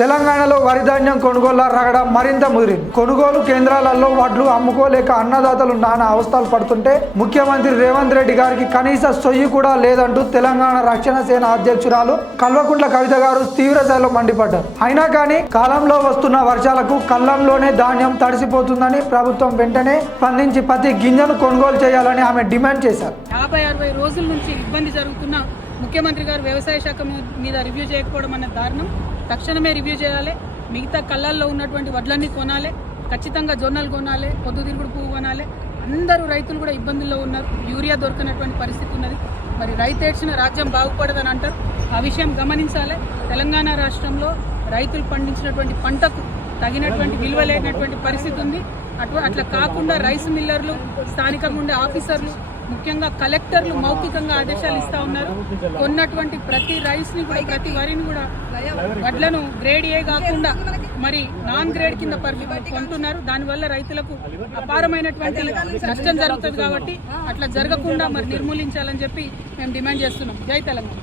తెలంగాణలో వరి ధాన్యం కొనుగోళ్ల రగడ మరింత ముదిరింది. కొనుగోలు కేంద్రాలలో వడ్లు అమ్ముకోలేక అన్నదాతలు నానా అవస్థలు పడుతుంటే ముఖ్యమంత్రి రేవంత్ రెడ్డి గారికి కనీస సొయ్యి కూడా లేదంటూ తెలంగాణ రక్షణ సేన అధ్యక్షురాలు కల్వకుంట్ల కవిత గారు తీవ్ర స్థాయిలో మండిపడ్డారు. అయినా కానీ కాలంలో వస్తున్న వర్షాలకు కళ్ళంలోనే ధాన్యం తడిసిపోతుందని ప్రభుత్వం వెంటనే స్పందించి ప్రతి గింజను కొనుగోలు చేయాలని ఆమె డిమాండ్ చేశారు. 50-60 రోజుల నుంచి ఇబ్బంది జరుగుతున్న ముఖ్యమంత్రి గారు వ్యవసాయ శాఖ మీద రివ్యూ చేయకపోవడం అనే దారుణం. తక్షణమే రివ్యూ చేయాలి. మిగతా కళ్ళల్లో ఉన్నటువంటి వడ్లన్నీ కొనాలి. ఖచ్చితంగా జొన్నలు కొనాలి, పొద్దుతిరుగుడు పువ్వు కొనాలి. అందరూ రైతులు కూడా ఇబ్బందుల్లో ఉన్నారు. యూరియా దొరకనటువంటి పరిస్థితి ఉన్నది. మరి రైతు ఏడ్చిన రాజ్యం బాగుపడదని అంటారు. ఆ విషయం గమనించాలి. తెలంగాణ రాష్ట్రంలో రైతులు పండించినటువంటి పంటకు తగినటువంటి విలువ లేనటువంటి పరిస్థితి ఉంది. అట్లా కాకుండా రైస్ మిల్లర్లు, స్థానికంగా ఉండే ఆఫీసర్లు, ముఖ్యంగా కలెక్టర్లు మౌఖికంగా ఆదేశాలు ఇస్తా ఉన్నారు. కొన్నటువంటి ప్రతి రైస్ని కూడా, ప్రతి వరిని కూడా వడ్లను గ్రేడ్ ఏ కాకుండా మరి నాన్ గ్రేడ్ కింద కొంటున్నారు. దానివల్ల రైతులకు అపారమైనటువంటి నష్టం జరుగుతుంది. కాబట్టి అట్లా జరగకుండా మరి నిర్మూలించాలని చెప్పి మేము డిమాండ్ చేస్తున్నాం. జై తెలంగాణ.